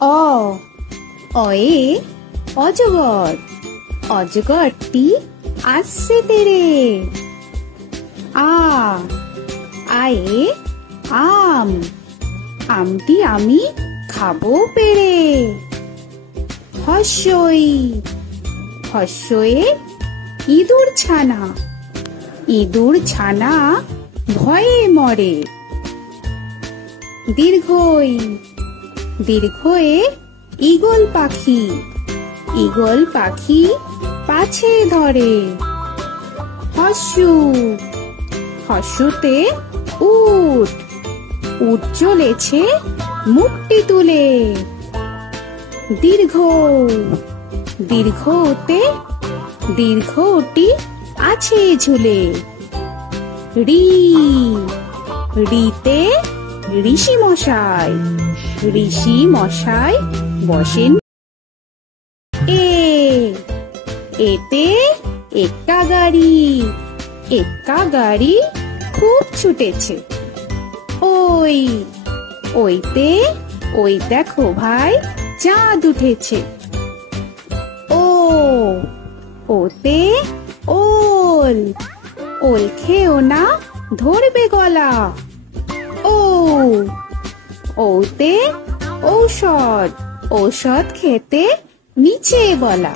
অ অয়ে অজগর, অজগরটি আসছে তেরে। আ আয়ে আম, আমটি আমি খাবো পেড়ে। হস্যই হস্যয়ে ইঁদুর ছানা, ইঁদুর ছানা ভয়ে মরে। দীর্ঘই দীর্ঘয়ে ঈগল পাখি, ঈগল পাখি পাছে ধরে। হস্যু হস্যুতে উট, উট চলেছে মুখটি তুলে। দীর্ঘ দীর্ঘতে দীর্ঘটি আছে ঝুলে। রি রিতে ঋষি মশাই, ঋষি মশাই বসেন। এ এতে এক্কা গাড়ি, এক্কা গাড়ি খুব ছুটেছে। ওই ওইতে ওই দেখো ভাই চাঁদ উঠেছে। ও ওতে ওল, ওল খেও না ধরবে গলা। ও ওতে ঔষধ, ঔষধ খেতে নিচে গলা।